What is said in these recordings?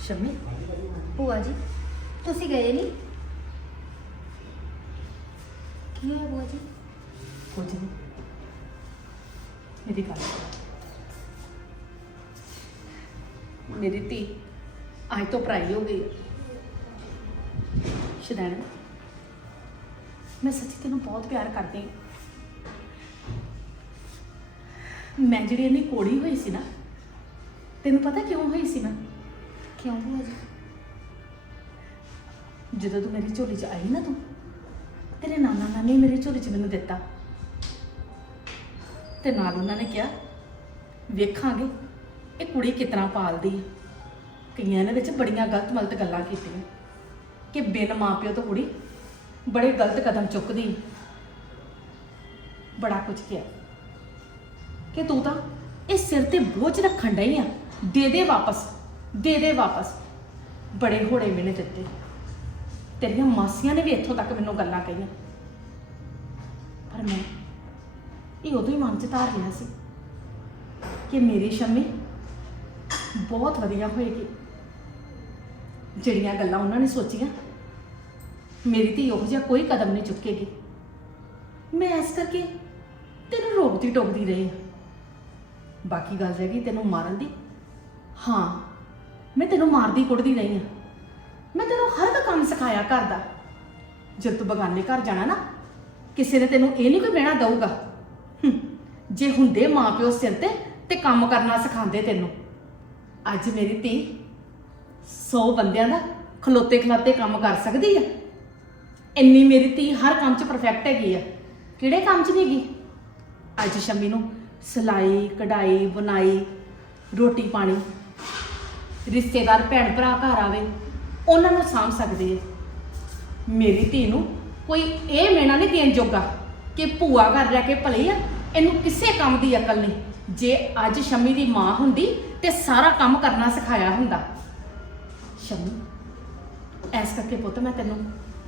ਸ਼ਮੀ ਭੂਆ ਜੀ ਤੁਸੀਂ ਗਏ ਨਹੀਂ? ਕੀ ਹੋਇਆ ਭੂਆ ਜੀ? ਕੁਝ ਨਹੀਂ, ਮੇਰੀ ਗੱਲ ਸੁਣ। ਮੇਰੀ ਧੀ ਅੱਜ ਤੋਂ ਪਰਾਈ ਹੋ ਗਈ। ਸ਼ਦੈਣ, ਮੈਂ ਸੱਚੀ ਤੈਨੂੰ ਬਹੁਤ ਪਿਆਰ ਕਰਦੀ ਹਾਂ। ਮੈਂ ਜਿਹੜੀ ਇੰਨੀ ਕੋੜੀ ਹੋਈ ਸੀ ਨਾ, ਤੈਨੂੰ ਪਤਾ ਕਿਉਂ ਹੋਈ ਸੀ ਮੈਂ? ਕਿਉਂ ਭੂਆ ਜੀ? ਜਦੋਂ ਤੂੰ ਮੇਰੀ ਝੋਲੀ 'ਚ ਆਈ ਨਾ, ਤੇਰੇ ਨਾਨਾ ਨਾਨੀ ਮੇਰੀ ਝੋਲੀ 'ਚ ਮੈਨੂੰ ਦਿੱਤਾ ਤੇ ਨਾਲ ਉਹਨਾਂ ਨੇ ਕਿਹਾ ਵੇਖਾਂਗੇ ਇਹ ਕੁੜੀ ਕਿਤਨਾ ਪਾਲਦੀ ਹੈ। ਕਈਆਂ ਨੇ ਵਿੱਚ ਬੜੀਆਂ ਗਲਤ ਗੱਲਾਂ ਕੀਤੀਆਂ ਕਿ ਬਿਨ ਮਾਂ ਪਿਓ ਤੋਂ ਕੁੜੀ ਬੜੇ ਗਲਤ ਕਦਮ ਚੁੱਕਦੀ ਹੈ। ਬੜਾ ਕੁਝ ਕਿਹਾ ਕਿ ਤੂੰ ਤਾਂ ਇਹ ਸਿਰ ਤੇ ਬੋਝ ਰੱਖਣ ਡਈ ਆ, ਦੇ ਵਾਪਸ, ਦੇ ਵਾਪਸ। ਬੜੇ ਹੋੜੇ ਮੈਨੇ ਦਿੱਤੇ। ਤੇਰੀਆਂ ਮਾਸੀਆਂ ਨੇ ਵੀ ਇੱਥੋਂ ਤੱਕ ਮੈਨੂੰ ਗੱਲਾਂ ਕਹੀਆਂ, ਪਰ ਮੈਂ ਇਹ ਉਦੋਂ ਹੀ ਮਨ 'ਚ ਧਾਰ ਲਿਆ ਸੀ ਕਿ ਮੇਰੀ ਸ਼ਮੀ ਬਹੁਤ ਵਧੀਆ ਹੋਏਗੀ। ਜਿਹੜੀਆਂ ਗੱਲਾਂ ਉਹਨਾਂ ਨੇ ਸੋਚੀਆਂ, ਮੇਰੀ ਧੀ ਉਹੋ ਜਿਹਾ ਕੋਈ ਕਦਮ ਨਹੀਂ ਚੁੱਕੇਗੀ। ਮੈਂ ਇਸ ਕਰਕੇ ਤੈਨੂੰ ਰੋਕਦੀ ਟੋਕਦੀ ਰਹੀ ਹਾਂ। ਬਾਕੀ ਗੱਲ ਰਹਿ ਗਈ ਤੈਨੂੰ ਮਾਰਨ ਦੀ। ਹਾਂ, ਮੈਂ ਤੈਨੂੰ ਮਾਰਦੀ ਕੁੱਟਦੀ ਰਹੀ ਹਾਂ। ਮੈਂ ਤੈਨੂੰ ਹਰ ਇੱਕ ਕੰਮ ਸਿਖਾਇਆ ਘਰ ਦਾ। ਜਦ ਤੂੰ ਬਗਾਨੇ ਘਰ ਜਾਣਾ ਨਾ, ਕਿਸੇ ਨੇ ਤੈਨੂੰ ਇਹ ਨਹੀਂ ਕੋਈ ਬਹਿਣਾ ਦਊਗਾ। ਜੇ ਹੁੰਦੇ ਮਾਂ ਪਿਓ ਸਿਰ ਤੇ ਕੰਮ ਕਰਨਾ ਸਿਖਾਉਂਦੇ ਤੈਨੂੰ। ਅੱਜ ਮੇਰੀ ਧੀ 100 ਬੰਦਿਆਂ ਦਾ ਖਲੋਤੇ ਖਲਾਤੇ ਕੰਮ ਕਰ ਸਕਦੀ ਆ। ਇੰਨੀ ਮੇਰੀ ਧੀ ਹਰ ਕੰਮ 'ਚ ਪਰਫੈਕਟ ਹੈਗੀ ਆ। ਕਿਹੜੇ ਕੰਮ 'ਚ ਨਹੀਂ ਹੈਗੀ? ਅੱਜ ਸ਼ਮੀ ਨੂੰ ਸਿਲਾਈ ਕਢਾਈ ਬੁਣਾਈ, ਰੋਟੀ ਪਾਣੀ, ਰਿਸ਼ਤੇਦਾਰ ਭੈਣ ਭਰਾ ਘਰ ਆਵੇ ਉਹਨਾਂ ਨੂੰ ਸਾਂਭ ਸਕਦੇ ਆ। ਮੇਰੀ ਧੀ ਨੂੰ ਕੋਈ ਇਹ ਮਿਹਣਾ ਨਹੀਂ ਦੇਣ ਜੋਗਾ ਕਿ ਭੂਆ ਘਰ ਰਹਿ ਕੇ ਭਲੀ ਆ, ਇਹਨੂੰ ਕਿਸੇ ਕੰਮ ਦੀ ਅਕਲ ਨਹੀਂ। ਜੇ ਅੱਜ ਸ਼ਮੀ ਦੀ ਮਾਂ ਹੁੰਦੀ ਤੇ ਸਾਰਾ ਕੰਮ ਕਰਨਾ ਸਿਖਾਇਆ ਹੁੰਦਾ। ਸ਼ਮੀ, ਐਸ ਕਰਕੇ ਪੁੱਤ ਮੈਂ ਤੈਨੂੰ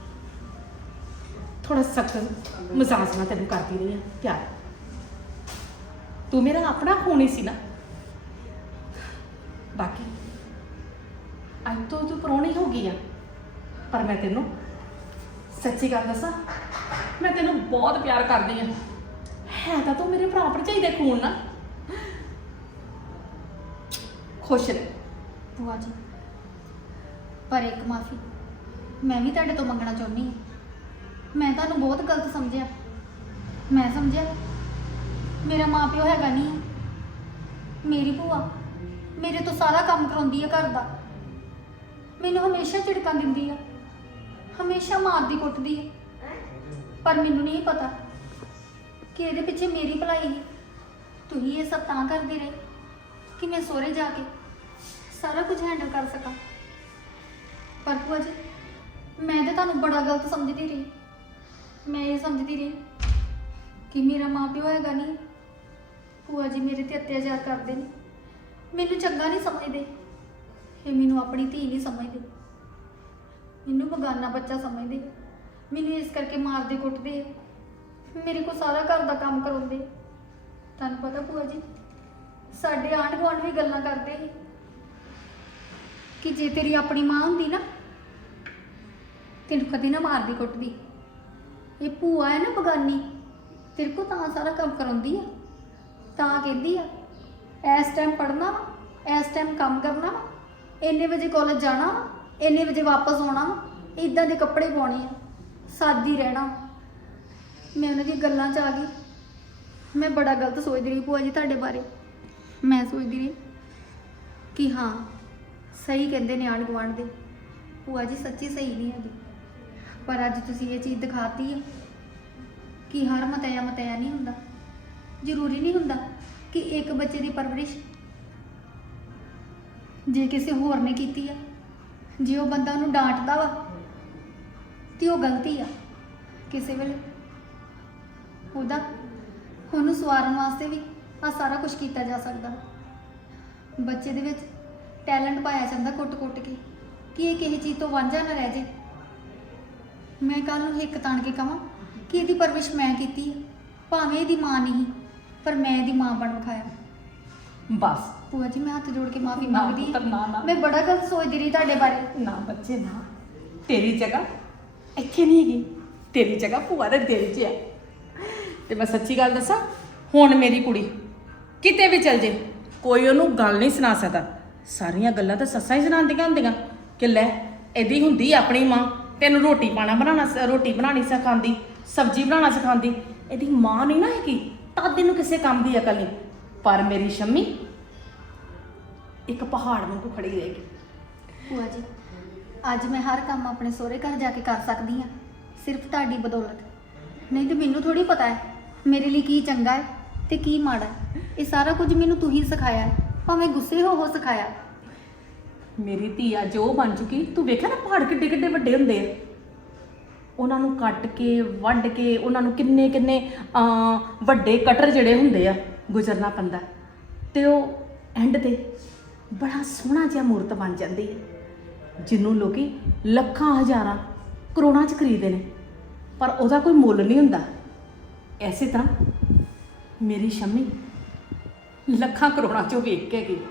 ਥੋੜਾ ਸਖਤ ਮਜ਼ਾਜ ਨਾਲ ਤੈਨੂੰ ਕਰਦੀ ਰਹੀ ਹਾਂ ਪਿਆਰ। ਤੂੰ ਮੇਰਾ ਆਪਣਾ ਖੂਨ ਹੀ ਸੀ ਨਾ। ਬਾਕੀ ਅੱਜ ਤੋਂ ਤੂੰ ਪ੍ਰਾਹੁਣੀ ਹੋ ਗਈ ਆ, ਪਰ ਮੈਂ ਤੈਨੂੰ ਸੱਚੀ ਗੱਲ ਦੱਸਾਂ, ਮੈਂ ਤੈਨੂੰ ਬਹੁਤ ਪਿਆਰ ਕਰਦੀ ਆ। ਹੈ ਤਾਂ ਤੂੰ ਮੇਰੇ ਭਰਾ ਭਰਜਾਈ ਦੇ ਖੂਨ ਨਾ। ਖੁਸ਼ ਰਹਿ ਭੂਆ ਜੀ, ਪਰ ਇੱਕ ਮਾਫੀ ਮੈਂ ਵੀ ਤੁਹਾਡੇ ਤੋਂ ਮੰਗਣਾ ਚਾਹੁੰਦੀ ਹਾਂ। ਮੈਂ ਤੁਹਾਨੂੰ ਬਹੁਤ ਗਲਤ ਸਮਝਿਆ। ਮੈਂ ਸਮਝਿਆ ਮੇਰਾ ਮਾਂ ਪਿਓ ਹੈਗਾ ਨਹੀਂ ਹੈ। ਮੇਰੀ ਭੂਆ ਮੇਰੇ ਤੋਂ ਸਾਰਾ ਕੰਮ ਕਰਾਉਂਦੀ ਹੈ ਘਰ ਦਾ। ਮੈਨੂੰ ਹਮੇਸ਼ਾ ਝਿੜਕਾਂ ਦਿੰਦੀ ਆ, ਹਮੇਸ਼ਾ ਮਾਰਦੀ ਕੁੱਟਦੀ ਹੈ। ਪਰ ਮੈਨੂੰ ਨਹੀਂ ਪਤਾ ਕਿ ਇਹਦੇ ਪਿੱਛੇ ਮੇਰੀ ਭਲਾਈ ਹੈ। ਤੁਸੀਂ ਇਹ ਸਭ ਤਾਂ ਕਰਦੇ ਰਹੇ ਕਿ ਮੈਂ ਸਹੁਰੇ ਜਾ ਕੇ ਸਾਰਾ ਕੁਝ ਹੈਂਡਲ ਕਰ ਸਕਾਂ। ਪਰ ਭੂਆ ਜੀ, ਮੈਂ ਤਾਂ ਤੁਹਾਨੂੰ ਬੜਾ ਗਲਤ ਸਮਝਦੀ ਰਹੀ। ਮੈਂ ਇਹ ਸਮਝਦੀ ਰਹੀ ਕਿ ਮੇਰਾ ਮਾਂ ਪਿਓ ਹੈਗਾ ਨਹੀਂ। ਭੂਆ ਜੀ ਮੇਰੇ ਤੇ ਅਤਿਆਚਾਰ ਕਰਦੇ ਨੇ, ਮੈਨੂੰ ਚੰਗਾ ਨਹੀਂ ਸਮਝਦੇ। ਇਹ ਮੈਨੂੰ ਆਪਣੀ ਧੀ ਨਹੀਂ ਸਮਝਦੇ, ਮੈਨੂੰ ਬਗਾਨਾ ਬੱਚਾ ਸਮਝਦੇ। ਮੈਨੂੰ ਇਸ ਕਰਕੇ ਮਾਰਦੇ ਕੁੱਟਦੇ, ਮੇਰੇ ਕੋਲ ਸਾਰਾ ਘਰ ਦਾ ਕੰਮ ਕਰਾਉਂਦੇ। ਤੁਹਾਨੂੰ ਪਤਾ ਭੂਆ ਜੀ, ਸਾਡੇ ਆਂਢ ਗੁਆਂਢ ਵੀ ਗੱਲਾਂ ਕਰਦੇ ਸੀ ਕਿ ਜੇ ਤੇਰੀ ਆਪਣੀ ਮਾਂ ਹੁੰਦੀ ਨਾ, ਤੈਨੂੰ ਕਦੇ ਨਾ ਮਾਰਦੀ ਕੁੱਟਦੀ। ਇਹ ਭੂਆ ਹੈ ਨਾ ਬਗਾਨੀ, ਤੇਰੇ ਕੋਲ ਤਾਂ ਸਾਰਾ ਕੰਮ ਕਰਾਉਂਦੀ ਆ। ਤਾਂ ਕਹਿੰਦੀ ਆ ਇਸ ਟਾਈਮ ਪੜ੍ਹਨਾ ਵਾ, ਇਸ ਟਾਈਮ ਕੰਮ ਕਰਨਾ ਵਾ, ਇੰਨੇ ਵਜੇ ਕਾਲਜ ਜਾਣਾ ਵਾ, ਇੰਨੇ ਵਜੇ ਵਾਪਸ ਆਉਣਾ ਵਾ, ਇੱਦਾਂ ਦੇ ਕੱਪੜੇ ਪਾਉਣੇ ਆ, ਸਾਦੀ ਰਹਿਣਾ। ਮੈਂ ਉਹਨਾਂ ਦੀ ਗੱਲਾਂ 'ਚ ਆ ਗਈ। ਮੈਂ ਬੜਾ ਗਲਤ ਸੋਚਦੀ ਰਹੀ ਭੂਆ ਜੀ ਤੁਹਾਡੇ ਬਾਰੇ। ਮੈਂ ਸੋਚਦੀ ਰਹੀ ਕਿ ਹਾਂ ਸਹੀ ਕਹਿੰਦੇ ਨੇ ਆਂਢ ਗੁਆਂਢ ਦੇ। ਭੂਆ ਜੀ ਸੱਚੀ ਸਹੀ ਨਹੀਂ ਹੈਗੀ। ਪਰ ਅੱਜ ਤੁਸੀਂ ਇਹ ਚੀਜ਼ ਦਿਖਾਤੀ ਹੈ ਕਿ ਹਰ ਮਤਿਆ ਨਹੀਂ ਹੁੰਦਾ। ਜ਼ਰੂਰੀ ਨਹੀਂ ਹੁੰਦਾ ਕਿ ਇੱਕ ਬੱਚੇ ਦੀ ਪਰਵਰਿਸ਼ ਜੇ ਕਿਸੇ ਹੋਰ ਨੇ ਕੀਤੀ ਆ, ਜੇ ਉਹ ਬੰਦਾ ਉਹਨੂੰ ਡਾਂਟਦਾ ਵਾ ਤੇ ਉਹ ਗਲਤੀ ਆ। ਕਿਸੇ ਵੇਲੇ ਉਹਨੂੰ ਸਵਾਰਨ ਵਾਸਤੇ ਵੀ ਆ ਸਾਰਾ ਕੁਝ ਕੀਤਾ ਜਾ ਸਕਦਾ। ਬੱਚੇ ਦੇ ਵਿੱਚ ਟੈਲੈਂਟ ਪਾਇਆ ਜਾਂਦਾ ਕੁੱਟ-ਕੁੱਟ ਕੇ ਕਿ ਇਹ ਕਿਸੇ ਚੀਜ਼ ਤੋਂ ਵਾਂਝਾ ਨਾ ਰਹਿ ਜੇ। ਮੈਂ ਕੱਲ ਨੂੰ ਹਿੱਕ ਤਾਣ ਕੇ ਕਹਾਂ ਕਿ ਇਹਦੀ ਪਰਵਰਿਸ਼ ਮੈਂ ਕੀਤੀ ਹੈ, ਭਾਵੇਂ ਇਹਦੀ ਮਾਂ ਨਹੀਂ, ਪਰ ਮੈਂ ਇਹਦੀ ਮਾਂ ਬਣ ਵਿਖਾਇਆ। ਬਸ ਭੂਆ ਜੀ ਮੈਂ ਹੱਥ ਜੋੜ ਕੇ ਮਾਫੀ ਨਾ ਮੰਗਦੀ ਪੁੱਤਰ, ਨਾ, ਨਾ। ਮੈਂ ਬੜਾ ਗਲਤ ਸੋਚਦੀ ਰਹੀ ਤੁਹਾਡੇ ਬਾਰੇ। ਨਾ ਬੱਚੇ ਨਾ, ਤੇਰੀ ਜਗ੍ਹਾ ਇੱਥੇ ਨਹੀਂ ਹੈਗੀ, ਤੇਰੀ ਜਗ੍ਹਾ ਭੂਆ ਦੇ ਦਿਲ 'ਚ ਆ। ਤੇ ਮੈਂ ਸੱਚੀ ਗੱਲ ਦੱਸਾਂ, ਹੁਣ ਮੇਰੀ ਕੁੜੀ ਕਿਤੇ ਵੀ ਚਲ ਜੇ ਕੋਈ ਉਹਨੂੰ ਗੱਲ ਨਹੀਂ ਸੁਣਾ ਸਕਦਾ। ਸਾਰੀਆਂ ਗੱਲਾਂ ਤਾਂ ਸੱਸਾਂ ਹੀ ਸੁਣਾਉਂਦੀਆਂ ਹੁੰਦੀਆਂ ਕਿ ਲੈ ਇਹਦੀ ਹੁੰਦੀ ਆਪਣੀ ਮਾਂ ਤੈਨੂੰ ਰੋਟੀ ਬਣਾਉਣੀ ਸਿਖਾਉਂਦੀ, ਸਬਜ਼ੀ ਬਣਾਉਣਾ ਸਿਖਾਉਂਦੀ। ਇਹਦੀ ਮਾਂ ਨਹੀਂ ਨਾ ਹੈਗੀ ਤਾਂ ਤੈਨੂੰ ਕਿਸੇ ਕੰਮ ਦੀ ਅਕਲ ਨਹੀਂ। ਪਰ ਮੇਰੀ ਸ਼ੰਮੀ ਇੱਕ ਪਹਾੜ ਵਾਂਗੂ ਖੜੀ ਰਹੇਗੀ। ਭੂਆ ਜੀ ਅੱਜ ਮੈਂ ਹਰ ਕੰਮ ਆਪਣੇ ਸਹੁਰੇ ਘਰ ਜਾ ਕੇ ਕਰ ਸਕਦੀ ਹਾਂ, ਸਿਰਫ ਤੁਹਾਡੀ ਬਦੌਲਤ। ਨਹੀਂ ਤੇ ਮੈਨੂੰ ਥੋੜੀ ਪਤਾ ਹੈ ਮੇਰੇ ਲਈ ਕੀ ਚੰਗਾ ਹੈ ਤੇ ਕੀ ਮਾੜਾ ਹੈ। ਇਹ ਸਾਰਾ ਕੁਝ ਮੈਨੂੰ ਤੂੰ ਹੀ ਸਿਖਾਇਆ ਹੈ, ਭਾਵੇਂ ਗੁੱਸੇ ਹੋ ਸਿਖਾਇਆ। ਮੇਰੀ ਧੀ ਅੱਜ ਉਹ ਬਣ ਚੁੱਕੀ। ਤੂੰ ਵੇਖਿਆ ਨਾ ਪਹਾੜ ਕਿੱਡੇ ਕਿੱਡੇ ਵੱਡੇ ਹੁੰਦੇ ਆ, ਉਹਨਾਂ ਨੂੰ ਕੱਟ ਕੇ ਵੱਢ ਕੇ ਉਹਨਾਂ ਨੂੰ ਕਿੰਨੇ ਕਿੰਨੇ ਵੱਡੇ ਕਟਰ ਜਿਹੜੇ ਹੁੰਦੇ ਆ ਗੁਜ਼ਰਨਾ ਪੈਂਦਾ, ਤੇ ਉਹ ਐਂਡ ਤੇ ਬੜਾ ਸੋਹਣਾ ਜਿਹਾ ਮੂਰਤ ਬਣ ਜਾਂਦੀ ਹੈ ਜਿਹਨੂੰ ਲੋਕੀ ਲੱਖਾਂ ਹਜ਼ਾਰਾਂ ਕਰੋੜਾਂ 'ਚ ਖਰੀਦਦੇ ਨੇ, ਪਰ ਉਹਦਾ ਕੋਈ ਮੁੱਲ ਨਹੀਂ ਹੁੰਦਾ। ਐਸੇ ਤਰ੍ਹਾਂ ਮੇਰੀ ਸ਼ੰਮੀ ਲੱਖਾਂ ਕਰੋੜਾਂ 'ਚੋਂ ਵੇਖ ਕੇ ਗਈ।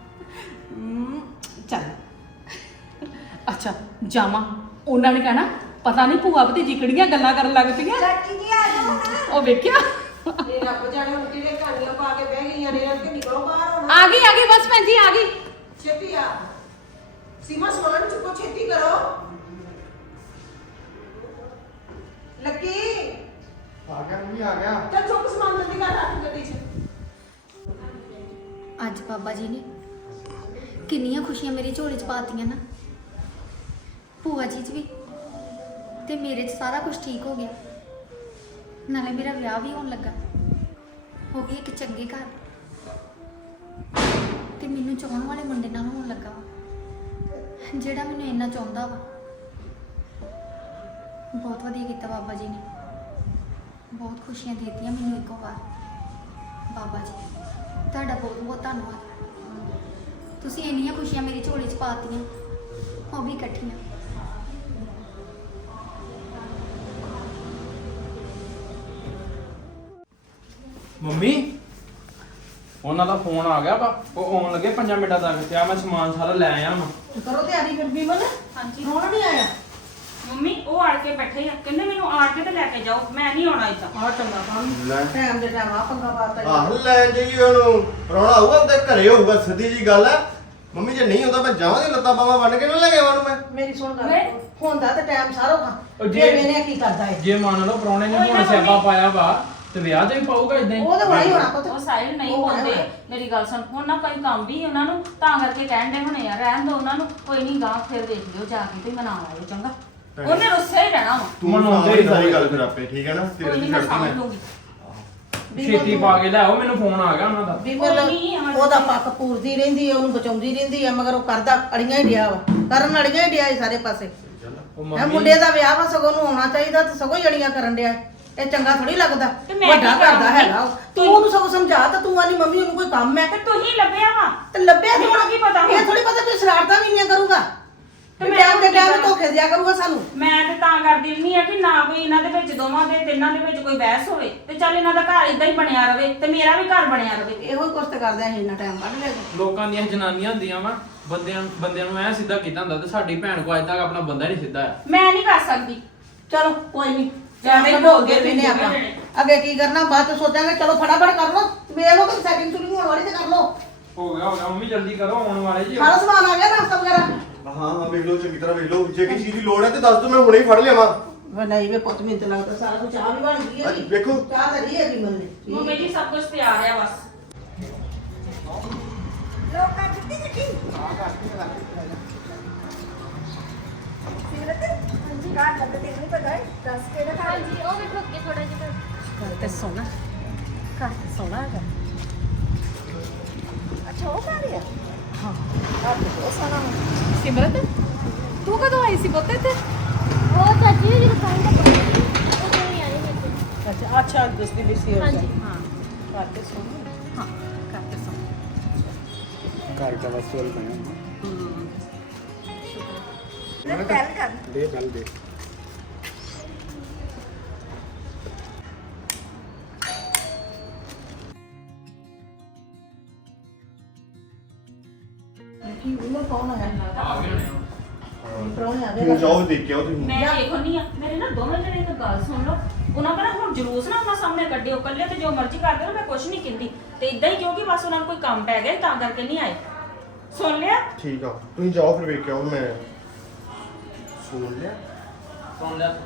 ਚੱਲ ਅੱਛਾ ਜਾਵਾਂ, ਉਹਨਾਂ ਨੇ ਕਹਿਣਾ ਪਤਾ ਨਹੀਂ ਭੂਆ ਭਤੀਜੀ ਕਿਹੜੀਆਂ ਗੱਲਾਂ ਕਰਨ ਲੱਗ ਪਈਆਂ। ਚਾਚੀ ਜੀ ਆ ਜਾਓ ਨਾ। ਉਹ ਵੇਖਿਆ ਇਹ ਰੱਬ ਜਾਣੇ ਹੁਣ ਕਿਹੜੇ ਕਹਾਣੀਆਂ ਪਾ ਕੇ ਬਹਿ ਗਈਆਂ ਨੇ ਕਿ ਨਿਕਲੋ ਬਾਹਰ ਹੁਣ। ਆ ਗਈ ਬਸ ਭੈਣ ਜੀ ਆ ਗਈ। ਛੇਤੀ ਆ ਸੀਮਾ ਸਮਾਨ ਚੁੱਕੋ, ਛੇਤੀ ਕਰੋ। ਲੱਕੀ ਆ ਗਿਆ ਮੰਮੀ ਆ ਗਿਆ। ਚੱਲ ਚੁੱਕ ਸਮਾਨ ਜਲਦੀ ਕਰ ਰੱਖ ਗੱਡੀ 'ਚ। ਅੱਜ ਬਾਬਾ ਜੀ ਨੇ ਕਿੰਨੀਆਂ ਖੁਸ਼ੀਆਂ ਮੇਰੀ ਝੋਲੀ 'ਚ ਪਾਤੀਆਂ ਨਾ। ਭੂਆ ਜੀ 'ਚ ਵੀ ਤੇ ਮੇਰੇ 'ਚ ਸਾਰਾ ਕੁਝ ਠੀਕ ਹੋ ਗਿਆ। ਨਾਲੇ ਮੇਰਾ ਵਿਆਹ ਵੀ ਹੋਣ ਲੱਗਾ, ਹੋ ਗਈ ਇੱਕ ਚੰਗੇ ਘਰ, ਤੇ ਮੈਨੂੰ ਚਾਹਣ ਵਾਲੇ ਮੁੰਡੇ ਨਾਲ ਹੋਣ ਲੱਗਾ ਵਾ ਜਿਹੜਾ ਮੈਨੂੰ ਇੰਨਾ ਚਾਹੁੰਦਾ ਵਾ। ਬਹੁਤ ਵਧੀਆ ਕੀਤਾ ਬਾਬਾ ਜੀ ਨੇ, ਬਹੁਤ ਖੁਸ਼ੀਆਂ ਦੇ ਦਿੱਤੀਆਂ ਮੈਨੂੰ ਇੱਕੋ ਵਾਰ। ਬਾਬਾ ਜੀ ਤੁਹਾਡਾ ਬਹੁਤ ਬਹੁਤ ਧੰਨਵਾਦ। ਤੁਸੀਂ ਇੰਨੀਆਂ ਖੁਸ਼ੀਆਂ ਮੇਰੀ ਝੋਲੀ 'ਚ ਪਾਤੀਆਂ, ਉਹ ਵੀ ਇਕੱਠੀਆਂ। ਮੰਮੀ ਉਹਨਾਂ ਦਾ ਫੋਨ ਆ ਗਿਆ ਵਾ, ਉਹ ਆਉਣ ਲੱਗੇ 5 ਮਿੰਟਾਂ ਤੱਕ। ਤੇ ਆ ਮੈਂ ਸਮਾਨ ਸਾਰਾ ਲੈ ਆਇਆ ਵਾਂ। ਕਰੋ ਤਿਆਰੀ ਫਿਰ ਬੀਮਲ। ਹਾਂਜੀ ਰੋਣ ਨਹੀਂ ਆਇਆ। ਮੰਮੀ ਉਹ ਆੜ ਕੇ ਬੈਠੇ ਆ, ਕਹਿੰਦੇ ਮੈਨੂੰ ਆੜ ਕੇ ਤੇ ਲੈ ਕੇ ਜਾਓ, ਮੈਂ ਨਹੀਂ ਆਉਣਾ ਇੱਦਾਂ। ਆ ਚੰਗਾ ਕੰਮ ਲੈ ਟਾਈਮ ਦੇ ਟਾਈਮ ਆ ਪੰਗਾ ਪਾਤਾ ਆਹ ਲੈ ਜਾਈਏ ਉਹਨੂੰ। ਪ੍ਰਾਹੁਣਾ ਆਊਗਾ ਉਹਦੇ ਘਰੇ ਹੋਊਗਾ, ਸਿੱਧੀ ਜੀ ਗੱਲ ਹੈ। ਮੰਮੀ ਜੇ ਨਹੀਂ ਹੁੰਦਾ ਮੈਂ ਜਾਵਾਂਗੀ ਲੱਤਾਂ ਬਾਹਾਂ ਬੰਨ ਕੇ ਨਾ ਲੈ ਕੇ ਆਵਾਂ ਉਹਨੂੰ ਮੈਂ। ਮੇਰੀ ਸੁਣ ਗੱਲ, ਵੇ। ਹੁੰਦਾ ਤੇ ਟਾਈਮ ਸਾਰੋ ਉਹ ਖਾ ਜੇ- ਜੇ ਮੈਨੇ ਕੀ ਕਰਦਾ ਹੈ। ਜੇ ਮੰਨ ਲਓ ਪ੍ਰਾਹੁਣੇ ਨੇ ਉਹੀ ਨਾ ਹੁਣ ਸਿਆਪਾ ਮੰਮੀ। ਪਾਇਆ ਵਾ ਤੇ ਵਿਆਹ ਤੇ ਵੀ ਪਾਊਗਾ ਇਦਾਂ ਹੀ। ਉਹ ਤਾਂ ਬੜਾ ਹੀ ਹੋਣਾ ਪੁੱਤ। ਉਹ ਸਾਹਿਲ ਨਹੀਂ ਉਹ ਹੋਣਾ ਪਾਉਂਦੇ। ਹੋਣਾ। ਮੇਰੀ ਗੱਲ ਸੁਣ, ਹੁਣ ਨਾ ਕੋਈ ਕੰਮ ਵੀ ਉਹਨਾਂ ਨੂੰ ਤਾਂ ਕਰਕੇ ਕਹਿਣ ਦੇ ਹੁਣੇ ਆ, ਰਹਿਣ ਦੋ ਉਹਨਾਂ ਨੂੰ, ਕੋਈ ਨਹੀਂ ਗਾਂ ਫਿਰ ਵੇਖ ਲਿਓ ਜਾ ਕੇ ਤੇ ਮਨਾ ਲਾਇਓ ਚੰਗਾ। ਉਹਨੇ ਰੁੱਸੇ ਹੀ ਰਹਿਣਾ ਵਾ, ਤੂੰ ਮਨਾਉਂਦੇ ਮਨਾਉਂਦੇ ਹੀ ਸਾਰੀ ਰਹੋ। ਗੱਲ ਫਿਰ ਆਪੇ, ਠੀਕ ਹੈ ਨਾ। ਕੋਈ ਤੇਰੇ ਨਹੀਂ ਦੀ ਮੈਂ ਛੱਡਦੀ ਸਾਂਭ ਮੈਂ। ਲੂੰਗੀ। ਛੇਤੀ ਪਾ ਕੇ ਲਿਆਓ, ਮੈਨੂੰ ਫੋਨ ਆ ਗਿਆ ਉਹਨਾਂ ਦਾ। ਬੀਮਲ ਕੋਈ ਨਹੀਂ, ਆ ਜਾਓ। ਉਹਦਾ ਪੱਕ ਪੂਰਦੀ ਰਹਿੰਦੀ ਹੈ, ਉਹਨੂੰ ਬਚਾਉਂਦੀ ਰਹਿੰਦੀ ਹੈ, ਮਗਰ ਉਹ ਕਰਦਾ ਅੜੀਆਂ ਹੀ ਡਿਆ ਵਾ, ਕਰਨ ਅੜੀਆਂ ਹੀ ਡਿਆ ਹੈ ਸਾਰੇ ਪਾਸੇ। ਉਹ ਇਹ ਮੰਮੀ ਮੁੰਡੇ ਦਾ ਵਿਆਹ ਵਾ, ਸਗੋਂ ਨੂੰ ਆਉਣਾ ਚਾਹੀਦਾ ਤੇ ਸਗੋਂ ਹੀ ਅੜੀਆਂ ਕਰਨ ਡਿਆ ਹੈ। ਇਹ ਚੰਗਾ ਥੋੜੀ ਲੱਗਦਾ, ਤੇ ਮੈਂ ਵੱਡਾ ਕੀ ਕਰਦਾ ਕਰਾਂ ਹੈਗਾ ਉਹ। ਤੂੰ ਉਹਨੂੰ ਸਗੋਂ ਸਮਝਾ ਤਾਂ ਤੂੰ ਆਨੀ ਮੰਮੀ ਉਹਨੂੰ ਕੋਈ ਕੰਮ ਹੈ ਤੇ ਤੂੰ ਹੀ ਲੱਭਿਆ ਵਾ। ਤੇ ਲੱਭਿਆ ਤੇ ਮੈਨੂੰ ਕੀ ਪਤਾ ਹੁਣ? ਇਹ ਥੋੜੀ ਪਤਾ ਕੋਈ ਸ਼ਰਾਰਤਾਂ ਵੀ ਨਹੀਂ ਕਰੂਗਾ ਤੇ ਤੇ ਮੈਂ ਟਾਈਮ ਦੇ ਕੀ ਟਾਈਮ ਕਰਾਂ? ਧੋਖੇ ਦਿਆ ਕਰੂਗਾ ਸਾਨੂੰ। ਮੈਂ ਤੇ ਤਾਂ ਕਰਦੀ ਨਹੀਂ ਆ ਕਿ ਨਾ ਕੋਈ ਇਹਨਾਂ ਦੇ ਵਿੱਚ ਦੋਵਾਂ ਦੇ ਤਿੰਨਾਂ ਦੇ ਵਿੱਚ ਕੋਈ ਬਹਿਸ ਹੋਵੇ, ਤੇ ਚੱਲ ਇਹਨਾਂ ਦਾ ਘਰ ਇਦਾਂ ਹੀ ਬਣਿਆ ਰਵੇ ਤੇ ਮੇਰਾ ਵੀ ਘਰ ਬਣਿਆ ਰਵੇ। ਇਹੋ ਹੀ ਕੁਛ ਤੇ ਕਰਦੇ ਅਸੀਂ ਇੰਨਾ ਟਾਈਮ ਕੱਢ ਲਿਆ ਜੀ। ਲੋਕਾਂ ਦੀਆਂ ਜਨਾਨੀਆਂ ਹੁੰਦੀਆਂ ਵਾ, ਬੰਦਿਆਂ ਨੂੰ ਐ ਸਿੱਧਾ ਕੀਤਾ ਹੁੰਦਾ, ਤੇ ਸਾਡੀ ਭੈਣ ਕੋ ਅੱਜ ਤੱਕ ਆਪਣਾ ਬੰਦਾ ਨਹੀਂ ਸਿੱਧਾ ਆ। ਮੈਂ ਨਹੀਂ ਕਰ ਸਕਦੀ। ਚਲੋ ਕੋਈ ਨਹੀਂ ਜਿਆਦਾ ਹੀ ਬੋਲਦੇ ਬੋਲਦੇ ਨੇ ਆਪਾਂ ਅੱਗੇ ਕੀ ਕਰਨਾ ਬਾਅਦ ਚ ਸੋਚਾਂਗੇ। ਚਲੋ ਫਟਾਫਟ ਕਰ ਲਓ, ਵੇਖ ਲਓ ਕਿ ਸੈਟਿੰਗ ਸ਼ੂਟਿੰਗ ਹੋਣ ਵਾਲੀ ਤੇ ਕਰ ਲਓ। ਹੋ ਗਿਆ ਮੰਮੀ, ਜਲਦੀ ਕਰੋ, ਆਉਣ ਵਾਲੇ ਜੀ। ਸਾਰਾ ਸਮਾਨ ਆ ਗਿਆ, ਨਾਸ਼ਤਾ ਵਗੈਰਾ। ਹਾਂ ਹਾਂ ਵੇਖ ਲਓ, ਚੰਗੀ ਤਰ੍ਹਾਂ ਵੇਖ ਲਓ। ਜੇ ਕਿਸੇ ਚੀਜ਼ ਦੀ ਲੋੜ ਹੈ ਤੇ ਦੱਸ ਦਿਓ, ਮੈਂ ਹੁਣੇ ਹੀ ਫੜ ਲਿਆਵਾਂ। ਵੇ ਨਹੀਂ ਵੇ ਪੁੱਤ, ਮੈਨੂੰ ਤਾਂ ਲੱਗਦਾ ਸਾਰਾ ਕੁਝ ਚਾਹ ਵੀ ਬਣ ਗਈ ਹੈ ਜੀ। ਵੇਖੋ। ਚਾਹ ਤਾਂ ਰਹੀ ਹੈ ਜੀ ਮੰਨੇ। ਮੰਮੀ ਜੀ ਸਭ ਕੁਝ ਤਿਆਰ ਆ ਬਸ। ਲੋਕਾਂ ਜਿੱਤੀ ਜਿੱਤੀ ਸਿਮਰਤ ਹਾਂਜੀ ਘਰ ਲੱਗ ਤੇ ਨਹੀਂ ਪਤਾ ਹੈ ਦੱਸ ਕਿਹੜਾ ਘਰ ਹੈ? ਹਾਂਜੀ ਉਹ ਵੇਖੋ ਅੱਗੇ ਥੋੜਾ ਜਿਹਾ। ਘਰ ਤੇ ਸੋਹਣਾ, ਘਰ ਤੇ ਸੋਹਣਾ ਹੈਗਾ। ਅੱਛਾ ਉਹ ਘਰ ਹੈ। ਹਾਂ ਘਰ ਤੇ ਬਹੁਤ ਸੋਹਣਾ ਹੈ। ਸਿਮਰਤ, ਤੂੰ ਕਦੋਂ ਆਈ ਸੀ ਪੁੱਤ ਇੱਥੇ? ਉਹ ਚਾਚੀ ਜੀ ਦੁਕਾਨ ਦਾ ਉਹ ਨਹੀਂ ਆਏ ਮੇਰੇ। ਅੱਛਾ ਅੱਛਾ ਦੱਸਦੀ ਵੀ ਸੀ ਉਹ। ਹਾਂਜੀ। ਹਾਂ ਘਰ ਤੇ ਸੋਹਣਾ ਹੈ। ਹਾਂ ਘਰ ਤੇ ਸੋਹਣਾ। ਘਰ का वसूल बना ਮੈਂ ਪਹਿਲ ਕਰ दे बल दे ਕੀ ਉਹ ਕੌਣ ਹੈ ਆ ਗਏ ਹੋਣੇ ਆ। ਪ੍ਰਾਹੁਣੇ ਆ ਗਏ ਤੂੰ ਜਾਓ ਦੇਖ ਕੇ ਆਓ ਤੁਸੀਂ ਮੈਂ ਦੇਖੋ ਨਹੀਂ ਆ ਮੇਰੇ ਨਾ ਦੋਵੇਂ ਜਣੇ ਇੱਕ ਗੱਲ ਸੁਣ ਲਓ ਉਹਨਾਂ ਕਹਿੰਦਾ ਹੁਣ ਜਲੂਸ ਨਾ ਉਹਨਾਂ ਸਾਹਮਣੇ ਕੱਢਿਓ ਕੱਲੇ ਤੇ ਜੋ ਮਰਜ਼ੀ ਕਰਦੇ ਰਹੋ ਮੈਂ ਕੁਝ ਨਹੀਂ ਕਹਿੰਦੀ ਤੇ ਇਦਾਂ ਹੀ ਕਿਉਂਕਿ ਬਸ ਉਹਨਾਂ ਨੂੰ ਕੋਈ ਕੰਮ ਪੈ ਗਿਆ ਤਾਂ ਕਰਕੇ ਨਹੀਂ ਆਏ ਸੁਣ ਲਿਆ ਠੀਕ ਆ ਤੁਸੀਂ ਜਾਓ ਫਿਰ ਵੇਖ ਕੇ ਆਓ ਮੈਂ ਸੁਣ ਲਿਆ ਸੁਣ ਲਿਆ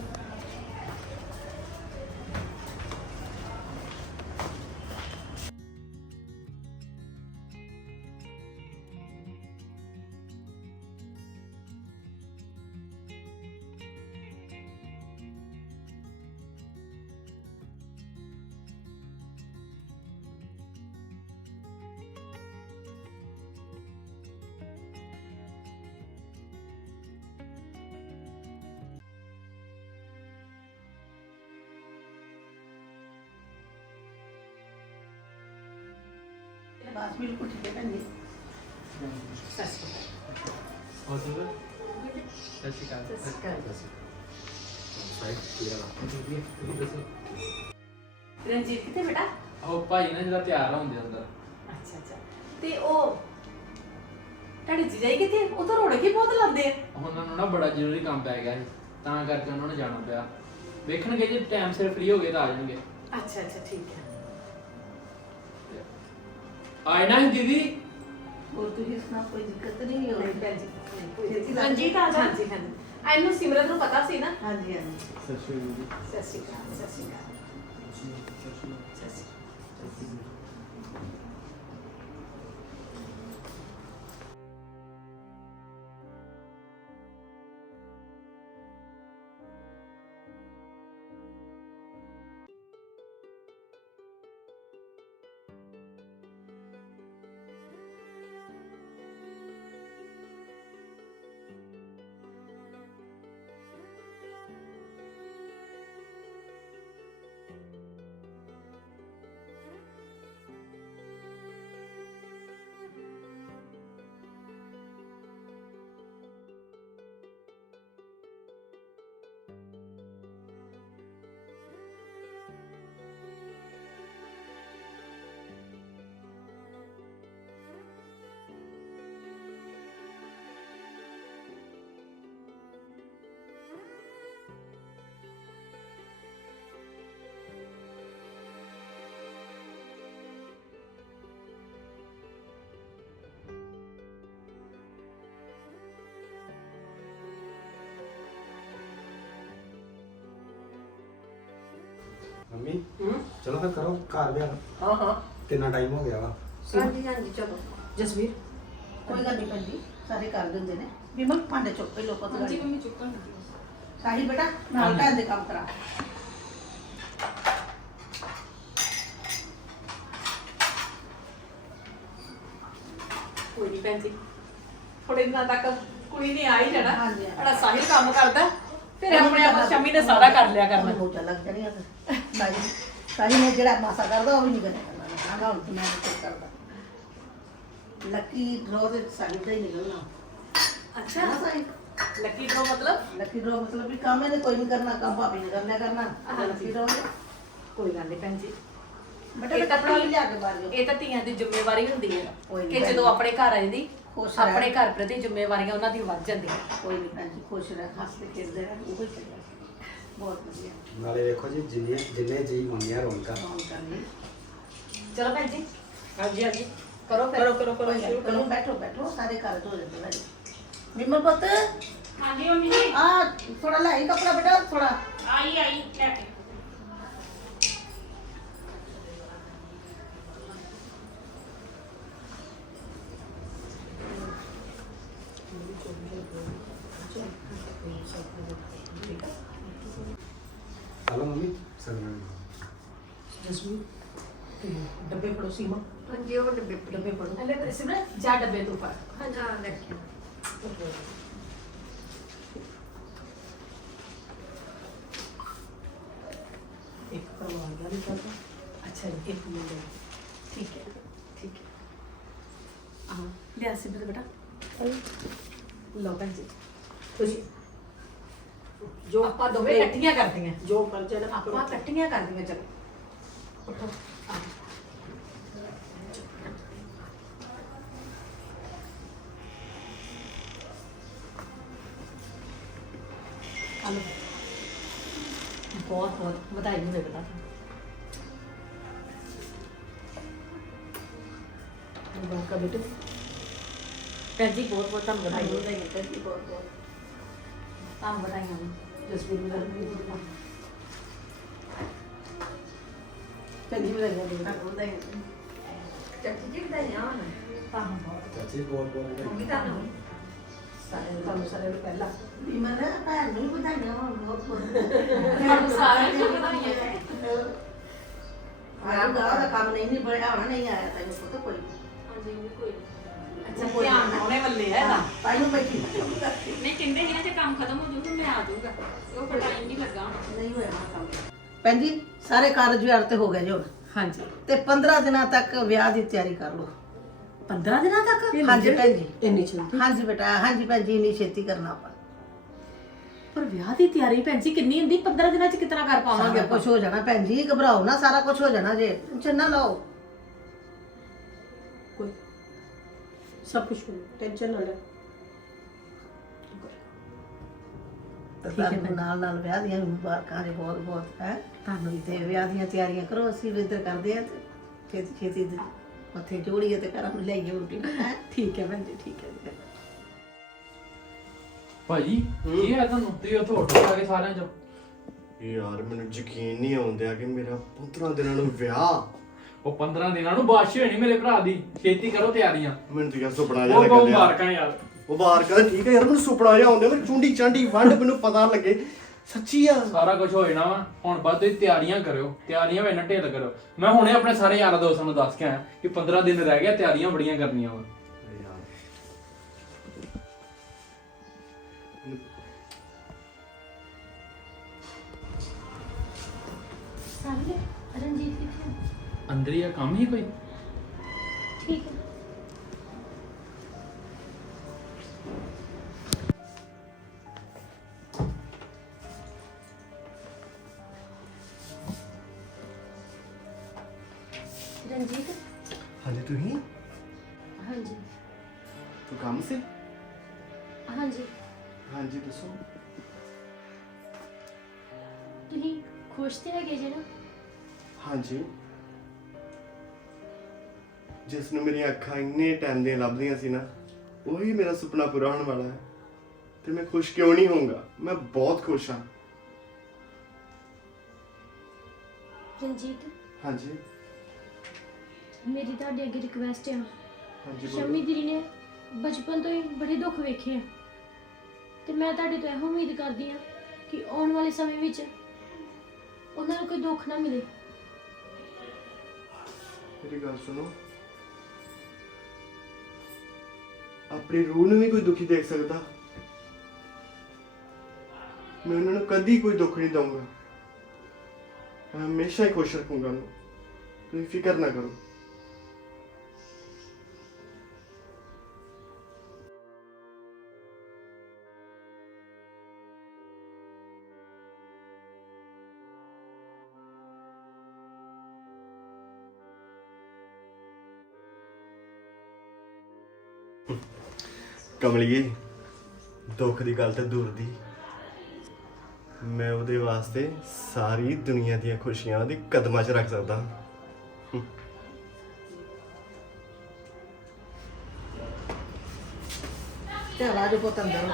ਬਸ ਬਿਲਕੁਲ ਠੀਕ ਹੈ ਭੈਣ ਜੀ ਹੋ ਜੂਗਾ ਸਤਿ ਸ਼੍ਰੀ ਅਕਾਲ ਰਣਜੀਤ ਕਿੱਥੇ ਬੇਟਾ? ਉਹ ਭਾਈ ਨੇ ਜਿਹੜਾ ਤਿਆਰ ਹੁੰਦੇ ਅੰਦਰ ਅੱਛਾ ਅੱਛਾ। ਤੇ ਉਹ ਤੁਹਾਡੇ ਜੀਜਾਈ ਕਿੱਥੇ? ਉਹ ਤਾਂ ਰੋੜੇ ਕੀ ਬਹੁਤ ਲਾਉਂਦੇ ਆ। ਉਹਨਾਂ ਨੂੰ ਨਾ ਬੜਾ ਜ਼ਰੂਰੀ ਕੰਮ ਪੈ ਗਿਆ ਸੀ ਤਾਂ ਕਰਕੇ ਉਹਨਾਂ ਨੂੰ ਜਾਣਾ ਪਿਆ ਵੇਖਣਗੇ ਜੇ ਟਾਈਮ ਸਿਰ ਫ੍ਰੀ ਹੋ ਗਏ ਤਾਂ ਆ ਜਾਣਗੇ ਅੱਛਾ ਅੱਛਾ ਠੀਕ ਹੈ। ਆਏ ਨਾ ਦੀਦੀ ਹੋਰ ਤੁਸੀਂ ਸੁਣਾ ਕੋਈ ਦਿੱਕਤ ਨਹੀਂ ਹੋ ਨਹੀਂ ਭੈਣ ਜੀ ਛੇਤੀ ਲੱਗ ਰਣਜੀਤ ਆ ਜਾ ਹਾਂਜੀ ਹਾਂਜੀ ਇਹਨੂੰ ਸਿਮਰਤ ਨੂੰ ਪਤਾ ਸੀ ਨਾ। ਹਾਂਜੀ ਹਾਂਜੀ ਸਤਿ ਸ਼੍ਰੀ ਅਕਾਲ ਸਤਿ ਸ਼੍ਰੀ ਅਕਾਲ ਸਤਿ ਸ਼੍ਰੀ ਅਕਾਲ ਸਤਿ ਸ਼੍ਰੀ ਅਕਾਲ। ਮੰਮੀ ਚਲੋ ਫਿਰ ਕਰੋ ਘਰ ਵਿਆਹ ਹਾਂ ਹਾਂ ਕਿੰਨਾ ਟਾਈਮ ਹੋ ਗਿਆ ਵਾ ਹਾਂਜੀ ਹਾਂਜੀ ਚਲੋ ਜਸਵੀਰ ਕੋਈ ਗੱਲ ਨਹੀਂ ਭੈਣ ਜੀ ਸਾਰੇ ਕਰ ਦਿੰਦੇ ਨੇ ਵਿਮਲ ਭਾਂਡੇ ਚੁੱਕ ਪਹਿਲੋਂ ਪਤਾ ਹਾਂਜੀ ਮੰਮੀ ਚੁੱਕਣ ਲੱਗੀ ਸਾਹਿਲ ਬੇਟਾ ਨਾਲ ਭੈਣ ਦੇ ਕੰਮ ਕਰਾ ਕੋਈ ਨਹੀਂ ਭੈਣ ਜੀ ਥੋੜੇ ਦਿਨਾਂ ਤੱਕ ਕੁੜੀ ਨੇ ਆ ਹੀ ਜਾਣਾ। ਹਾਂਜੀ, ਹਾਂਜੀ। ਸਾਡਾ ਸਾਹਿਲ ਕੰਮ ਕਰਦਾ ਫਿਰ ਆਪਣੇ ਆਪ ਸ਼ਮੀ ਨੇ ਸਾਰਾ ਕਰ ਲਿਆ ਕਰਨਾ। ਹੋ ਲੱਗ ਜਾਣੀਆਂ ਸਾਹਿਲ ਨੇ ਜਿਹੜਾ ਮਾਸਾ ਕਰਦਾ ਉਹ ਵੀ ਨਹੀਂ ਕਰਨਾ ਆਗਾ ਹੁਣ ਮੈਂ ਨਹੀਂ ਕਰਦਾ ਲੱਕੀ ਡਰੋ ਦੇ ਸਾਹਿਲ ਦਾ ਹੀ ਨਿਕਲਣਾ ਅੱਛਾ ਨਾ ਸਾਹਿਲ ਲੱਕੀ ਡਰੋ ਮਤਲਬ ਲੱਕੀ ਡਰੋ ਮਤਲਬ ਵੀ ਕੰਮ ਇਹਨੇ ਕੋਈ ਨਹੀਂ ਕਰਨਾ ਕੰਮ ਭਾਬੀ ਨੇ ਕਰਨਾ ਕਰਨਾ ਲੱਕੀ ਡਰੋ ਕੋਈ ਗੱਲ ਨਹੀਂ ਭੈਣ ਜੀ ਬੇਟਾ ਇਹ ਤਾਂ ਕੱਪੜਾ ਵੀ ਲਿਆ ਕੇ ਬਾਹਰ ਇਹ ਤਾਂ ਧੀਆਂ ਦੀ ਜ਼ਿੰਮੇਵਾਰੀ ਹੁੰਦੀ ਹੈ ਕੋਈ ਨੀ ਕਿ ਭੈਣ ਜਦੋਂ ਜੀ। ਆਪਣੇ ਘਰ ਆਉਂਦੀ ਖੁਸ਼ ਰਹਿ। ਆਪਣੇ ਘਰ ਪ੍ਰਤੀ ਜ਼ਿੰਮੇਵਾਰੀਆਂ ਉਹਨਾਂ ਦੀ ਵੱਧ ਜਾਂਦੀਆਂ। ਕੋਈ ਨਹੀਂ ਭੈਣ ਜੀ ਖੁਸ਼ ਰਹਿ ਹੱਸਦੇ ਖੇਡਦੇ ਰਹਿ ਉਹ ਹੀ ਚੱਲਿਆ ਬਹੁਤ ਵਧੀਆ ਨਾਲੇ ਵੇਖੋ ਜੀ ਜਿੰਨੇ ਜੀ ਮੰਗਿਆ ਰੌਣਕਾਂ ਕੰਮ ਕਰਨੀ ਚਲੋ ਭੈਣ ਜੀ ਹਾਂਜੀ ਹਾਂਜੀ ਕਰੋ ਫਿਰ ਕਰੋ ਕੋਈ ਗੱਲ ਨੀ, ਚਲੋ ਬੈਠੋ ਬੈਠੋ ਸਾਰੇ ਘਰ ਤੋਂ ਜਾਂਦੇ ਭਾਈ ਵਿਮਲ ਪੁੱਤ ਹਾਂਜੀ ਮੰਮੀ ਜੀ ਆ ਥੋੜਾ ਲੈ ਆਈ ਕੱਪੜਾ ਬੇਟਾ ਥੋੜਾ ਆਈ ਲੈ ਕੇ ਹਲੋ ਮੰਮੀ ਸਰਵਣ ਜਸਵੀਰ ਡੱਬੇ ਫੜੋ ਸੀਮਾ ਹਾਂਜੀ ਉਹ ਡੱਬੇ ਫੜੋ ਅਲੇ ਸਿਮਰਨ ਜਾ ਡੱਬੇ ਤੂੰ ਫੜ ਹਾਂ ਲੈ ਇੱਕ ਪਰਵਾਹ ਵਾਲੀ ਕਰਦਾ ਅੱਛਾ ਜੀ, ਇੱਕ ਮਿੰਟ ਠੀਕ ਹੈ ਠੀਕ ਹੈ ਹਾਂ ਲਿਆ ਸਿਮਰਨ ਬੇਟਾ ਲਓ ਭੈਣ ਜੀ ਤੁਸੀਂ ਜੋ ਆਪਾਂ ਦੋਵੇਂ ਇਕੱਠੀਆਂ ਕਰਦੀਆਂ ਜੋ ਕਰ ਚਲ ਆਪਾਂ ਇਕੱਠੀਆਂ ਕਰਦੀਆਂ ਚਲੋ ਉੱਠੋ ਆ ਬਹੁਤ ਬਹੁਤ ਵਧਾਈ ਹੋਵੇ ਬੇਟਾ ਬਹੁਤ ਕਾ ਬੇਟੇ ਭੈਣ ਜੀ ਬਹੁਤ ਬਹੁਤ ਤੁਹਾਨੂੰ ਵਧਾਈ ਹੋਵੇ ਵਧਾਈਆਂ ਭੈਣ ਜੀ ਬਹੁਤ ਬਹੁਤ ਤੁਹਾਨੂੰ ਵਧਾਈਆਂ ਹੋਣ ਜਸਵੀਰ ਨੂੰ ਵਧਾਈਆਂ ਭੈਣ ਜੀ ਵਧਾਈਆਂ ਦੇ ਵਧਾਈਆਂ ਚਾਚੀ ਜੀ ਵਧਾਈਆਂ ਹੋਣ ਤੁਹਾਨੂੰ ਬਹੁਤ ਚਾਚੀ ਬਹੁਤ ਬਹੁਤ ਵਧਾਈ। ਤੁਹਾਨੂੰ ਸਾਰੇ ਨੂੰ ਪਹਿਲਾਂ ਵੀ ਮੈਂ ਨਾ ਭੈਣ ਨੂੰ ਵੀ ਵਧਾਈਆਂ ਹੋਣ ਬਹੁਤ ਬਹੁਤ ਤੁਹਾਨੂੰ ਸਾਰਿਆਂ ਨੂੰ ਵਧਾਈਆਂ। ਆਹ ਦਾ ਕੰਮ ਨਹੀਂ ਬੜਿਆ ਹੋਣਾ ਨਹੀਂ ਆਇਆ ਤੈਨੂੰ ਪਤਾ ਕੋਈ ਅੱਛਾ ਧਿਆਨ ਆਉਣੇ ਵੱਲੇ ਹੈ ਨਾ ਤਾਈਨੂੰ ਬੈਠੀ ਨਹੀਂ ਕਹਿੰਦੇ ਸੀ ਨਾ ਜੇ ਕੰਮ ਖਤਮ ਹੋ ਜਾਊਗਾ ਮੈਂ ਆ ਜਾਊਗਾ ਉਹ ਪਰ ਟਾਈਮ ਨਹੀਂ ਲੱਗਾ ਨਹੀਂ ਹੋਇਆ ਕੰਮ ਭੈਣ ਜੀ ਸਾਰੇ ਕਾਰਜ ਵਿਹਾਰ ਤੇ ਹੋ ਗਏ ਜੀ ਹੁਣ ਹਾਂਜੀ ਤੇ 15 ਦਿਨਾਂ ਤੱਕ ਵਿਆਹ ਦੀ ਤਿਆਰੀ ਕਰ ਲਓ 15 ਦਿਨਾਂ ਤੱਕ ਹਾਂਜੀ ਭੈਣ ਜੀ ਇੰਨੀ ਛੇਤੀ ਹਾਂਜੀ ਬੇਟਾ ਹਾਂਜੀ ਭੈਣ ਜੀ ਇੰਨੀ ਛੇਤੀ ਕਰਨਾ ਆਪਾਂ ਪਰ ਵਿਆਹ ਦੀ ਤਿਆਰੀ ਭੈਣ ਜੀ ਕਿੰਨੀ ਹੁੰਦੀ 15 ਦਿਨਾਂ ਚ ਕਿਤਨਾ ਕਰ ਪਾਵਾਂਗੇ ਸਾਰਾ ਕੁਝ ਹੋ ਜਾਣਾ ਭੈਣ ਜੀ ਘਬਰਾਓ ਨਾ ਸਾਰਾ ਕੁਝ ਹੋ ਜਾਣਾ ਜੇ ਟੈਨਸ਼ਨ ਨਾ ਲਓ ਕੋਈ ਸਭ ਕੁਝ ਟੈਨਸ਼ਨ ਨਾ ਲੈ ਤੁਹਾਨੂੰ ਨਾਲ ਨਾਲ ਵਿਆਹ ਦੀਆਂ ਮੁਬਾਰਕਾਂ ਜੀ ਬਹੁਤ ਬਹੁਤ ਹੈ ਤੁਹਾਨੂੰ ਤੇ ਵਿਆਹ ਦੀਆਂ ਤਿਆਰੀਆਂ ਕਰੋ ਅਸੀਂ ਵੀ ਇੱਧਰ ਕਰਦੇ ਆ ਤੇ ਛੇਤੀ ਛੇਤੀ ਦੇ ਮੱਥੇ ਜੋੜੀਏ ਤੇ ਘਰਾਂ ਨੂੰ ਲਈਏ ਰੋਟੀ ਹੈ ਠੀਕ ਹੈ ਭੈਣ ਜੀ ਠੀਕ ਹੈ ਜੀ ਭਾਜੀ ਕੀ ਹੈ ਤੁਹਾਨੂੰ ਤੁਸੀਂ ਉੱਥੇ ਉੱਠ ਆ ਕੇ ਸਾਰਿਆਂ ਚ ਯਾਰ ਮੈਨੂੰ ਯਕੀਨ ਨਹੀਂ ਆਉਂਦਿਆ ਕਿ ਮੇਰਾ 15 ਦਿਨਾਂ ਨੂੰ ਵਿਆਹ ਉਹ 15 ਦਿਨਾਂ ਨੂੰ ਬਾਸ਼ੀ ਹੋਣੀ ਮੇਰੇ ਭਰਾ ਦੀ ਛੇਤੀ ਕਰੋ ਤਿਆਰੀਆਂ ਮੈਨੂੰ ਤਾਂ ਯਾਰ ਸੁਪਨਾ ਉਹ ਜਿਹਾ ਬਹੁਤ ਲੱਗਿਆ ਮੁਬਾਰਕਾਂ ਯਾਰ ਮੁਬਾਰਕਾਂ ਤਾਂ ਠੀਕ ਹੈ ਯਾਰ ਮੈਨੂੰ ਸੁਪਨਾ ਜਿਹਾ ਆਉਂਦਾ ਮੈਨੂੰ ਚੁੰਡੀ ਚਾਂਡੀ ਵੰਡ ਮੈਨੂੰ ਪਤਾ ਲੱਗੇ ਸੱਚੀ ਆ ਸਾਰਾ ਕੁਝ ਹੋ ਜਾਣਾ ਵਾ ਹੁਣ ਬਸ ਤੁਸੀਂ ਤਿਆਰੀਆਂ ਕਰਿਓ ਤਿਆਰੀਆਂ ਵੇਨਾ ਢੇਲ ਕਰੋ ਮੈਂ ਹੁਣੇ ਆਪਣੇ ਸਾਰੇ ਯਾਰਾਂ ਦੋਸਤਾਂ ਨੂੰ ਦੱਸ ਕੇ ਆਇਆ ਕਿ 15 ਦਿਨ ਰਹਿ ਗਏ ਤਿਆਰੀਆਂ ਬੜੀਆਂ ਕਰਨੀਆਂ ਵਾ ਸਾਹਿਲ ਰਣਜੀਤ ਕਿੱਥੇ ਹੈ? ਅੰਦਰ ਹੀ ਆ ਕੰਮ ਹੀ ਕੋਈ ਠੀਕ ਹੈ ਰਣਜੀਤ ਹਾਂਜੀ ਤੁਸੀਂ ਹਾਂਜੀ ਤੂੰ ਕੰਮ ਸੇ ਹਾਂਜੀ ਹਾਂਜੀ ਦੱਸੋ ਤੁਸੀਂ ਖੁਸ਼ ਤੇ ਹੈਗੇ ਜੇ ਨਾ ਹਾਂਜੀ ਜਿਸ ਨੂੰ ਮੇਰੀਆਂ ਅੱਖਾਂ ਇੰਨੇ ਟਾਈਮ ਦੀਆਂ ਲੱਭਦੀਆਂ ਸੀ ਨਾ ਉਹੀ ਮੇਰਾ ਸੁਪਨਾ ਪੂਰਾ ਹੋਣ ਵਾਲਾ ਹੈ ਤੇ ਮੈਂ ਖੁਸ਼ ਕਿਉਂ ਨਹੀਂ ਹੋਊਂਗਾ ਮੈਂ ਬਹੁਤ ਖੁਸ਼ ਹਾਂ ਰਣਜੀਤ ਹਾਂਜੀ ਮੇਰੀ ਤੁਹਾਡੇ ਅੱਗੇ ਰਿਕਵੈਸਟ ਹੈ ਹਾਂਜੀ ਸ਼ਮੀ ਦੀਦੀ ਨੇ ਬਚਪਨ ਤੋਂ ਹੀ ਬੜੇ ਦੁੱਖ ਵੇਖੇ ਆ ਤੇ ਮੈਂ ਤੁਹਾਡੇ ਤੋਂ ਇਹੋ ਉਮੀਦ ਕਰਦੀ ਆ ਕਿ ਆਉਣ ਵਾਲੇ ਸਮੇਂ ਵਿੱਚ ਉਹਨਾਂ ਨੂੰ ਕੋਈ ਦੁੱਖ ਨਾ ਮਿਲੇ ਮੇਰੀ ਗੱਲ ਸੁਣੋ ਆਪਣੀ ਰੂਹ ਨੂੰ ਵੀ ਕੋਈ ਦੁਖੀ ਦੇਖ ਸਕਦਾ ਮੈਂ ਉਹਨਾਂ ਨੂੰ ਕਦੀ ਕੋਈ ਦੁੱਖ ਨਹੀਂ ਦਊਂਗਾ ਮੈਂ ਹਮੇਸ਼ਾ ਹੀ ਖੁਸ਼ ਰੱਖੂੰਗਾ ਉਹਨੂੰ ਤੁਸੀਂ ਫਿਕਰ ਨਾ ਕਰੋ ਕਮਲੀਏ ਦੁੱਖ ਦੀ ਗੱਲ ਤੇ ਦੂਰ ਦੀ ਮੈਂ ਉਹਦੇ ਵਾਸਤੇ ਸਾਰੀ ਦੁਨੀਆ ਦੀਆਂ ਖੁਸ਼ੀਆਂ ਉਹਦੇ ਕਦਮਾਂ 'ਚ ਰੱਖ ਸਕਦਾ ਹਾਂ। ਤੇ ਰਾਜੂ ਪੁੱਤ ਅੰਦਰ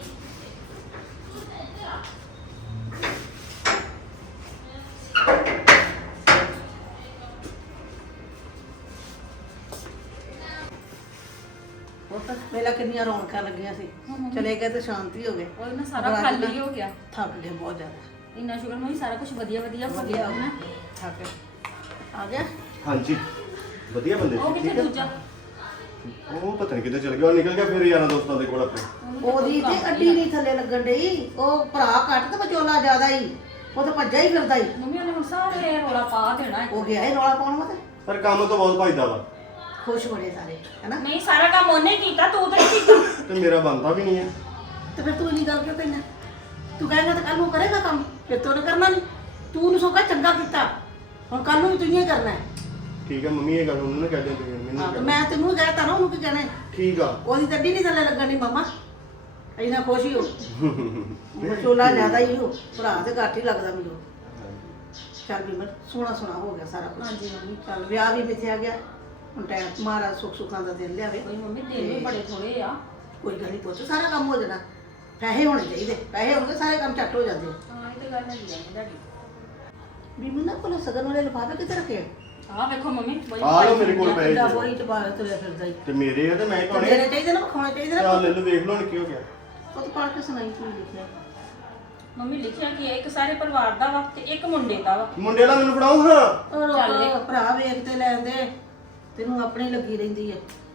ਪੁੱਤ ਮੇਲਾ ਕਿੰਨੀਆਂ ਰੌਣਕਾਂ ਲੱਗੀਆਂ ਸੀ ਚਲੇ ਗਏ ਤੇ ਸ਼ਾਂਤੀ ਹੋ ਗਏ ਉਹ ਨਾ ਸਾਰਾ ਖਾਲੀ ਹੋ ਗਿਆ ਥੱਕ ਗਏ ਬਹੁਤ ਜ਼ਿਆਦਾ ਇੰਨਾ ਸ਼ੁਕਰ ਮੈਂ ਸਾਰਾ ਕੁਝ ਵਧੀਆ ਵਧੀਆ ਹੋ ਗਿਆ ਨਾ ਥੱਕ ਗਏ ਆ ਗਿਆ ਹਾਂਜੀ ਵਧੀਆ ਬੰਦੇ ਉਹ ਸੀ ਕਿੱਥੇ ਠੀਕ ਹੈ ਦੂਜਾ ਉਹ ਪਤਾ ਨਹੀਂ ਕਿੱਥੇ ਚਲ ਗਿਆ ਉਹ ਨਿਕਲ ਗਿਆ ਫਿਰ ਯਾਰਾਂ ਦੋਸਤਾਂ ਦੇ ਕੋਲ ਆਪਣੇ ਉਹਦੀ ਤੇ ਅੱਡੀ ਨਹੀਂ ਥੱਲੇ ਲੱਗਣ ਡਈ ਉਹ ਭਰਾ ਘੱਟ ਤੇ ਵਿਚੋਲਾ ਜ਼ਿਆਦਾ ਹੀ ਉਹ ਤਾਂ ਭੱਜਾ ਹੀ ਫਿਰਦਾ ਹੀ ਮੰਮੀ ਉਹਨੇ ਹੁਣ ਸਾਰੇ ਰੋਲਾ ਪਾ ਦੇਣਾ ਹੈ। ਉਹ ਗਿਆ ਇਹ ਰੌਲਾ ਪਾਉਣ ਵਾਸਤੇ ਪਰ ਕੰਮ ਤੋਂ ਬਹੁਤ ਭਾਈਦਾ ਵਾ ਖੁਸ਼ ਬੜੇ ਸਾਰੇ ਹੈਨਾ ਨਹੀਂ ਸਾਰਾ ਕੰਮ ਉਹਨੇ ਕੀਤਾ ਤੂੰ ਤਾਂ ਨਹੀਂ ਕੀਤਾ ਤੇ ਮੇਰਾ ਬਣਦਾ ਵੀ ਨਹੀਂ ਹੈ ਤੇ ਫਿਰ ਤੂੰ ਇੰਨੀ ਗੱਲ ਕਿਉਂ ਕਹਿਣਾ ਤੂੰ ਕਹੇਗਾ ਤਾਂ ਕੱਲ ਨੂੰ ਕਰੇਗਾ ਕੰਮ ਫਿਰ ਤੂੰ ਉਹਨੇ ਕਰਨਾ ਨਹੀਂ ਤੂੰ ਉਹਨੂੰ ਸੋਕਾ ਚੰਗਾ ਕੀਤਾ ਹੁਣ ਕੱਲ ਨੂੰ ਵੀ ਤੂੰ ਹੀ ਕਰਨਾ ਹੈ ਠੀਕ ਹੈ ਮੰਮੀ ਇਹ ਗੱਲ ਉਹਨੂੰ ਨਾ ਕਹਿ ਦਿਓ ਤੁਸੀਂ ਮੈਨੂੰ ਹਾਂ ਨਹੀਂ ਤੇ ਕਹਿਣਾ। ਮੈਂ ਤੈਨੂੰ ਕਹਿਤਾ ਨਾ ਉਹਨੂੰ ਕੀ ਕਹਿਣਾ ਹੈ? ਠੀਕ ਆ ਉਹਦੀ ਤਾਂ ਅੱਡੀ ਨਹੀਂ ਥੱਲੇ ਲੱਗਣੀ ਮਾਮਾ ਇੰਨਾ ਖੁਸ਼ ਹੀ ਹੋ ਵਿਚੋਲਾ ਜ਼ਿਆਦਾ ਹੀ ਹੋ ਭਰਾ ਤੇ ਘੱਟ ਹੀ ਲੱਗਦਾ ਮੈਨੂੰ ਚੱਲ ਵੀ ਸੋਹਣਾ ਸੋਹਣਾ ਹੋ ਗਿਆ ਸਾਰਾ ਕੁਝ। ਹਾਂਜੀ ਮੰਮੀ। ਚੱਲ ਵਿਆਹ ਵੀ ਮਿਥਿਆ ਗਿਆ, ਹੁਣ ਟਾਈਮ ਮਹਾਰਾਜ ਸੁੱਖ ਸੁੱਖਾਂ ਦਾ ਦਿਨ ਲਿਆਵੇ। ਕੋਈ ਮੰਮੀ ਦਿਨ ਵੀ ਬੜੇ ਥੋੜੇ ਆ। ਕੋਈ ਗੱਲ ਨਹੀਂ ਪੁੱਤ, ਸਾਰਾ ਕੰਮ ਹੋ ਜਾਣਾ। ਪੈਸੇ ਹੋਣੇ ਚਾਹੀਦੇ, ਪੈਸੇ ਹੋਣਗੇ ਸਾਰੇ ਕੰਮ ਝੱਟ ਹੋ ਜਾਂਦੇ। ਹਾਂ ਇਹ ਤਾਂ ਗੱਲ ਹੈਗੀ ਆ ਤੁਹਾਡੀ। ਬੀਬੀ ਨਾ ਕੋਲ ਸਗਨ ਵਾਲੇ ਲਿਫਾਫੇ ਕਿੱਥੇ ਰੱਖੇ? ਆਹ ਵੇਖੋ ਮੰਮੀ ਬਈ ਆ ਲਓ ਮੇਰੇ ਕੋਲ ਪੈਸੇ ਦਾ ਦੇ ਬੋਈ ਟਪਾ ਤੁਰਿਆ ਫਿਰਦਾ ਹੀ। ਤੇ ਮੇਰੇ ਆ ਤੇ ਮੈਂ ਤੇ ਪਾਣੇ ਦੇਣੇ ਚਾਹੀਦੇ ਨਾ, ਖਾਣੇ ਚਾਹੀਦੇ ਨਾ। ਚੱਲ ਲੈ ਲਓ, ਵੇਖ ਲਓ ਹੁਣ ਕੀ ਹੋ ਗਿਆ। ਪੁੱਤ ਪੜ੍ਹ ਕੇ ਸੁਣਾਈ ਕੀ ਲਿਖਿਆ। ਮੰਮੀ ਲਿਖਿਆ ਕਿ ਇੱਕ ਸਾਰੇ ਪਰਿਵਾਰ ਦਾ ਵਾ ਤੇ ਇੱਕ ਮੁੰਡੇ ਦਾ ਵਾ। ਮੁੰਡੇ ਦਾ ਮੈਨੂੰ ਫੜਾਓ ਹਾਂ। ਉਹ ਚੱਲ ਵੇ। ਭਰਾ ਵੇਖ ਤੇ ਲੈਣ ਦੇ, ਤੈਨੂੰ ਆਪਣੀ ਲੱਗੀ ਰਹਿੰਦੀ ਹੈ।